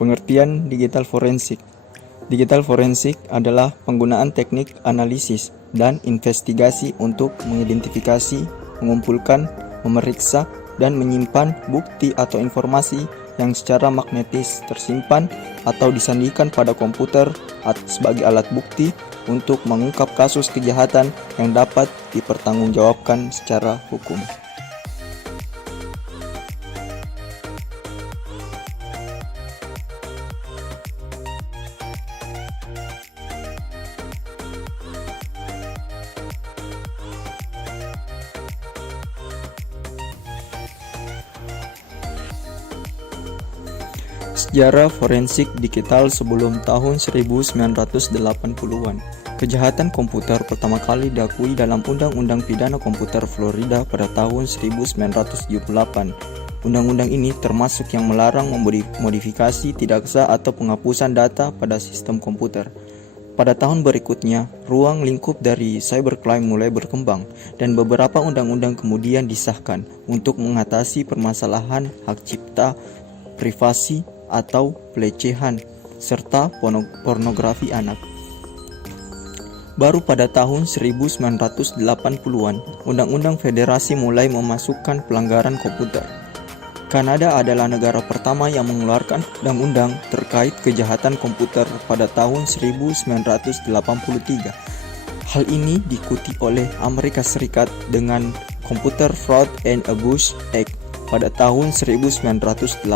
Pengertian digital forensik. Digital forensik adalah penggunaan teknik analisis dan investigasi untuk mengidentifikasi, mengumpulkan, memeriksa, dan menyimpan bukti atau informasi yang secara magnetis tersimpan atau disandikan pada komputer sebagai alat bukti untuk mengungkap kasus kejahatan yang dapat dipertanggungjawabkan secara hukum. Sejarah forensik digital sebelum tahun 1980-an. Kejahatan komputer pertama kali diakui dalam Undang-Undang Pidana Komputer Florida pada tahun 1978. Undang-undang ini termasuk yang melarang modifikasi tidak sah atau penghapusan data pada sistem komputer. Pada tahun berikutnya, ruang lingkup dari cybercrime mulai berkembang dan beberapa undang-undang kemudian disahkan untuk mengatasi permasalahan hak cipta, privasi, atau pelecehan, serta pornografi anak. Baru pada tahun 1980-an, Undang-Undang Federasi mulai memasukkan pelanggaran komputer. Kanada adalah negara pertama yang mengeluarkan undang-undang terkait kejahatan komputer pada tahun 1983. Hal ini diikuti oleh Amerika Serikat dengan Computer Fraud and Abuse Act pada tahun 1986.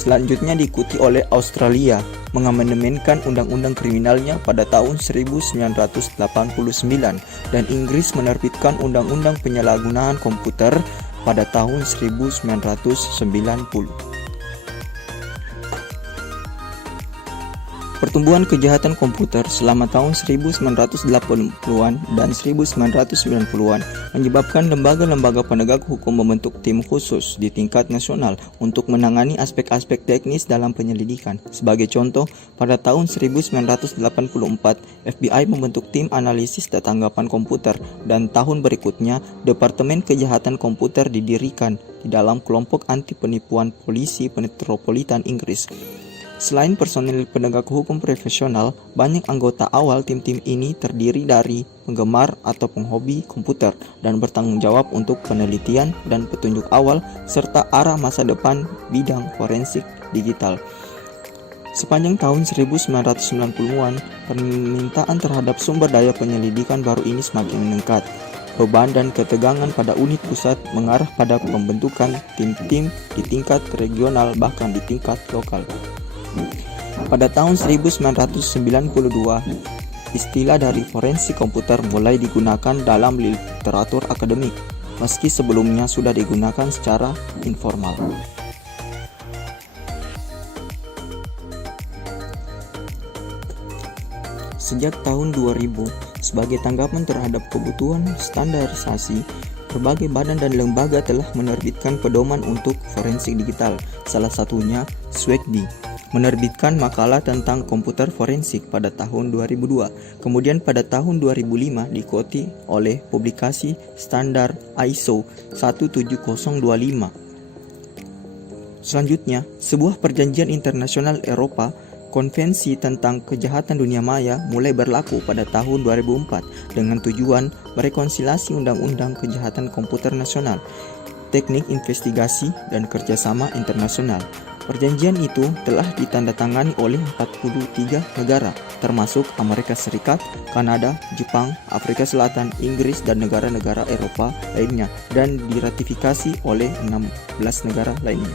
Selanjutnya diikuti oleh Australia mengamandemenkan undang-undang kriminalnya pada tahun 1989 dan Inggris menerbitkan undang-undang penyalahgunaan komputer pada tahun 1990. Pertumbuhan kejahatan komputer selama tahun 1980-an dan 1990-an menyebabkan lembaga-lembaga penegak hukum membentuk tim khusus di tingkat nasional untuk menangani aspek-aspek teknis dalam penyelidikan. Sebagai contoh, pada tahun 1984, FBI membentuk tim analisis tanggapan komputer dan tahun berikutnya Departemen Kejahatan Komputer didirikan di dalam kelompok anti penipuan polisi metropolitan Inggris. Selain personil penegak hukum profesional, banyak anggota awal tim-tim ini terdiri dari penggemar atau penghobi komputer dan bertanggung jawab untuk penelitian dan petunjuk awal serta arah masa depan bidang forensik digital. Sepanjang tahun 1990-an, permintaan terhadap sumber daya penyelidikan baru ini semakin meningkat. Beban dan ketegangan pada unit pusat mengarah pada pembentukan tim-tim di tingkat regional bahkan di tingkat lokal. Pada tahun 1992, istilah dari forensik komputer mulai digunakan dalam literatur akademik, meski sebelumnya sudah digunakan secara informal. Sejak tahun 2000, sebagai tanggapan terhadap kebutuhan standarisasi, berbagai badan dan lembaga telah menerbitkan pedoman untuk forensik digital, salah satunya SWCD. Menerbitkan makalah tentang komputer forensik pada tahun 2002. Kemudian pada tahun 2005 diikuti oleh publikasi standar ISO 17025. Selanjutnya, sebuah perjanjian internasional Eropa, Konvensi tentang Kejahatan Dunia Maya mulai berlaku pada tahun 2004 dengan tujuan merekonsiliasi undang-undang kejahatan komputer nasional, teknik investigasi, dan kerjasama internasional. Perjanjian itu telah ditandatangani oleh 43 negara, termasuk Amerika Serikat, Kanada, Jepang, Afrika Selatan, Inggris, dan negara-negara Eropa lainnya, dan diratifikasi oleh 16 negara lainnya.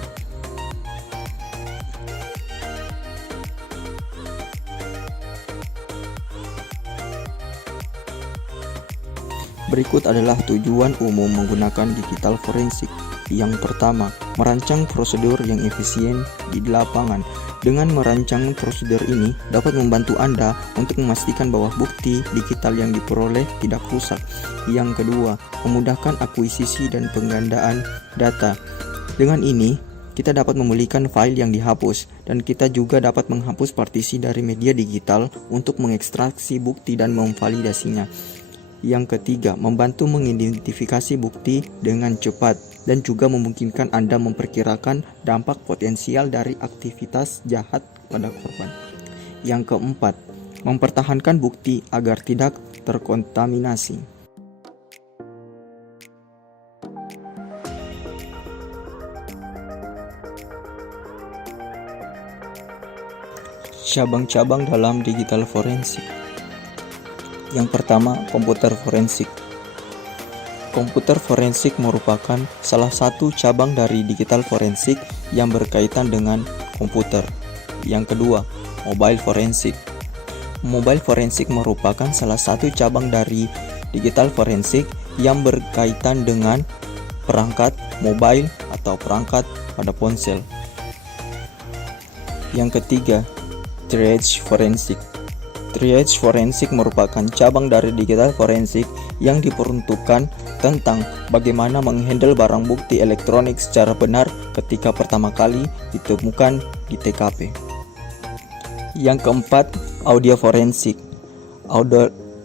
Berikut adalah tujuan umum menggunakan digital forensik. Yang pertama, merancang prosedur yang efisien di lapangan. Dengan merancang prosedur ini dapat membantu Anda untuk memastikan bahwa bukti digital yang diperoleh tidak rusak. Yang kedua, memudahkan akuisisi dan penggandaan data. Dengan ini, kita dapat memulihkan file yang dihapus, dan kita juga dapat menghapus partisi dari media digital untuk mengekstraksi bukti dan memvalidasinya. Yang ketiga, membantu mengidentifikasi bukti dengan cepat. dan juga memungkinkan Anda memperkirakan dampak potensial dari aktivitas jahat pada korban. Yang keempat, mempertahankan bukti agar tidak terkontaminasi. Cabang-cabang dalam digital forensik. Yang pertama, komputer forensik. Komputer forensik merupakan salah satu cabang dari digital forensik yang berkaitan dengan komputer. Yang kedua, mobile forensik. Mobile forensik merupakan salah satu cabang dari digital forensik yang berkaitan dengan perangkat mobile atau perangkat pada ponsel. Yang ketiga, triage forensik. Triage forensik merupakan cabang dari digital forensik yang diperuntukkan tentang bagaimana menghandle barang bukti elektronik secara benar ketika pertama kali ditemukan di TKP. Yang keempat, audio forensik.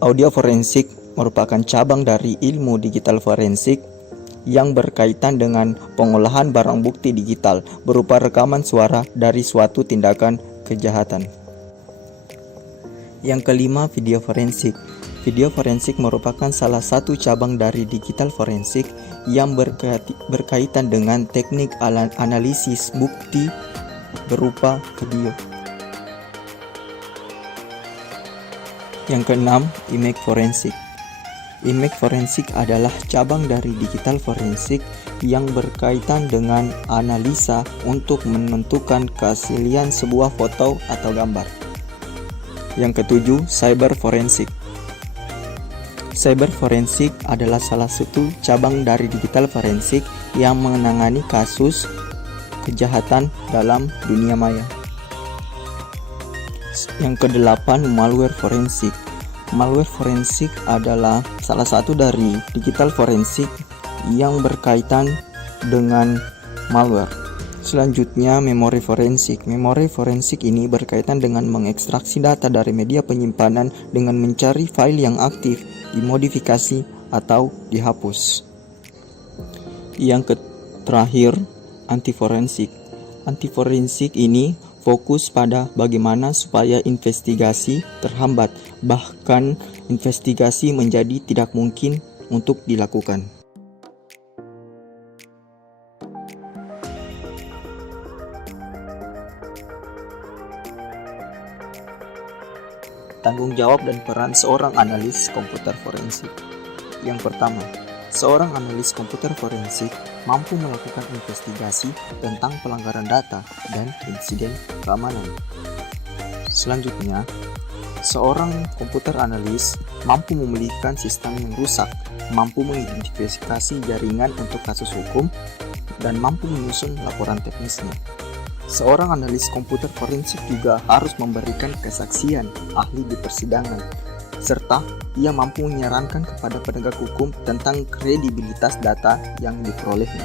Audio forensik merupakan cabang dari ilmu digital forensik yang berkaitan dengan pengolahan barang bukti digital berupa rekaman suara dari suatu tindakan kejahatan. Yang kelima, video forensik. Video forensik merupakan salah satu cabang dari digital forensik yang berkaitan dengan teknik analisis bukti berupa video. Yang keenam, image forensik. Image forensik adalah cabang dari digital forensik yang berkaitan dengan analisa untuk menentukan keaslian sebuah foto atau gambar. Yang ketujuh, cyber forensik. Cyber forensik adalah salah satu cabang dari digital forensik yang menangani kasus kejahatan dalam dunia maya. Yang kedelapan, malware forensik. Malware forensik adalah salah satu dari digital forensik yang berkaitan dengan malware. Selanjutnya, memori forensik. Memori forensik ini berkaitan dengan mengekstraksi data dari media penyimpanan dengan mencari file yang aktif, dimodifikasi, atau dihapus. Yang terakhir, anti-forensik. Anti-forensik ini fokus pada bagaimana supaya investigasi terhambat, bahkan investigasi menjadi tidak mungkin untuk dilakukan. Tanggung jawab dan peran seorang analis komputer forensik. Yang pertama, seorang analis komputer forensik mampu melakukan investigasi tentang pelanggaran data dan insiden keamanan. Selanjutnya, seorang komputer analis mampu memulihkan sistem yang rusak, mampu mengidentifikasi jaringan untuk kasus hukum, dan mampu menyusun laporan teknisnya. Seorang analis komputer forensik juga harus memberikan kesaksian ahli di persidangan, serta ia mampu menyarankan kepada penegak hukum tentang kredibilitas data yang diperolehnya.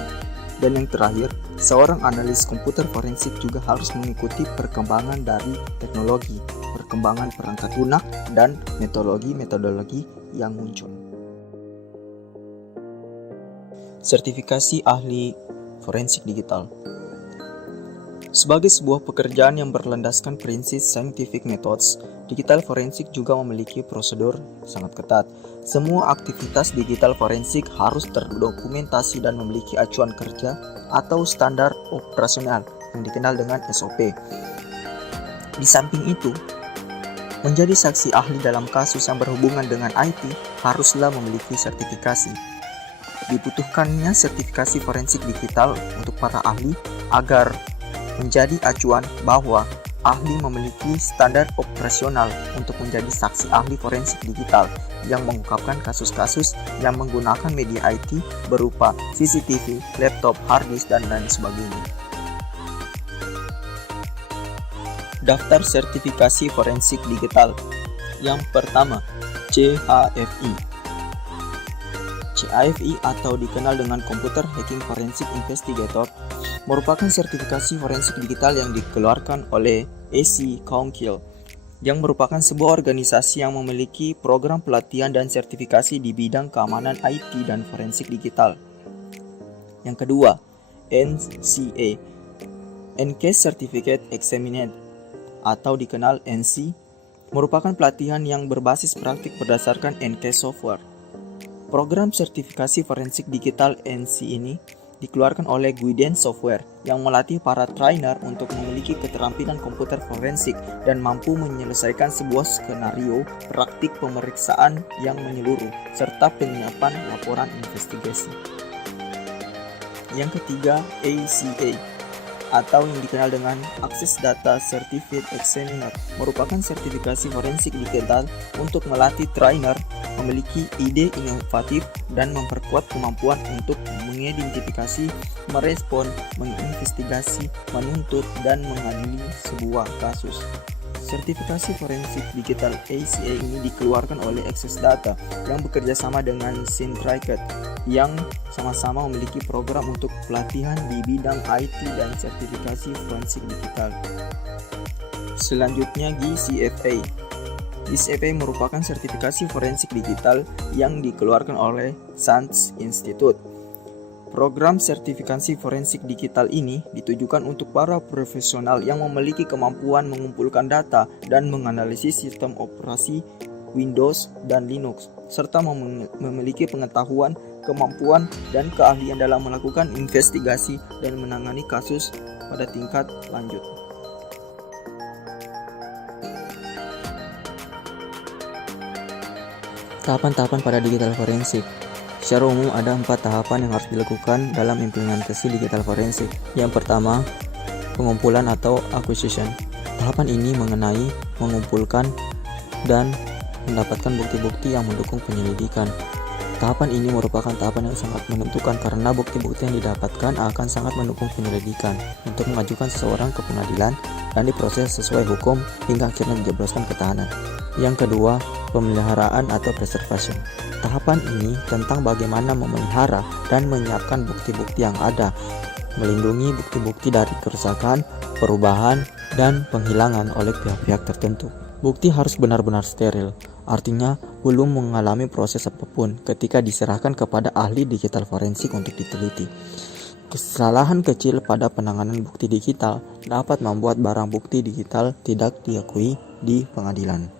Dan yang terakhir, seorang analis komputer forensik juga harus mengikuti perkembangan dari teknologi, perkembangan perangkat lunak, dan metodologi yang muncul. Sertifikasi ahli forensik digital. Sebagai sebuah pekerjaan yang berlandaskan prinsip scientific methods, digital forensik juga memiliki prosedur sangat ketat. Semua aktivitas digital forensik harus terdokumentasi dan memiliki acuan kerja atau standar operasional yang dikenal dengan SOP. Di samping itu, menjadi saksi ahli dalam kasus yang berhubungan dengan IT haruslah memiliki sertifikasi. Dibutuhkannya sertifikasi forensik digital untuk para ahli agar menjadi acuan bahwa ahli memiliki standar operasional untuk menjadi saksi ahli forensik digital yang mengungkapkan kasus-kasus yang menggunakan media IT berupa CCTV, laptop, hard disk, dan lain sebagainya. Daftar sertifikasi forensik digital. Yang pertama, CHFI. CHFI atau dikenal dengan Computer Hacking Forensic Investigator merupakan sertifikasi forensik digital yang dikeluarkan oleh AC Council, yang merupakan sebuah organisasi yang memiliki program pelatihan dan sertifikasi di bidang keamanan IT dan forensik digital. Yang kedua, NCA, N-Case Certificate Examined, atau dikenal NC, merupakan pelatihan yang berbasis praktik berdasarkan N-Case software. Program sertifikasi forensik digital NC ini dikeluarkan oleh Guidance Software yang melatih para trainer untuk memiliki keterampilan komputer forensik dan mampu menyelesaikan sebuah skenario praktik pemeriksaan yang menyeluruh serta penyiapan laporan investigasi. Yang ketiga, ACA, atau yang dikenal dengan Access Data Certificate Examiner, merupakan sertifikasi forensik digital untuk melatih trainer memiliki ide inovatif dan memperkuat kemampuan untuk mengidentifikasi, merespon, menginvestigasi, menuntut, dan mengadili sebuah kasus. Sertifikasi forensik digital ACA ini dikeluarkan oleh Access Data yang bekerja sama dengan Syntricate yang sama-sama memiliki program untuk pelatihan di bidang IT dan sertifikasi forensik digital. Selanjutnya, GCFA. GCFA merupakan sertifikasi forensik digital yang dikeluarkan oleh SANS Institute. Program sertifikasi forensik digital ini ditujukan untuk para profesional yang memiliki kemampuan mengumpulkan data dan menganalisis sistem operasi Windows dan Linux, serta memiliki pengetahuan, kemampuan, dan keahlian dalam melakukan investigasi dan menangani kasus pada tingkat lanjut. Tahapan-tahapan pada digital forensik. Secara umum ada 4 tahapan yang harus dilakukan dalam implementasi digital forensik. Yang pertama, pengumpulan atau acquisition. Tahapan ini mengenai mengumpulkan dan mendapatkan bukti-bukti yang mendukung penyelidikan. Tahapan ini merupakan tahapan yang sangat menentukan karena bukti-bukti yang didapatkan akan sangat mendukung penyelidikan untuk mengajukan seseorang ke pengadilan dan diproses sesuai hukum hingga akhirnya dijebloskan ke tahanan. Yang kedua, pemeliharaan atau preservation. Tahapan ini tentang bagaimana memelihara dan menyiapkan bukti-bukti yang ada, melindungi bukti-bukti dari kerusakan, perubahan, dan penghilangan oleh pihak-pihak tertentu. Bukti harus benar-benar steril, artinya belum mengalami proses apapun ketika diserahkan kepada ahli digital forensik untuk diteliti. Kesalahan kecil pada penanganan bukti digital dapat membuat barang bukti digital tidak diakui di pengadilan.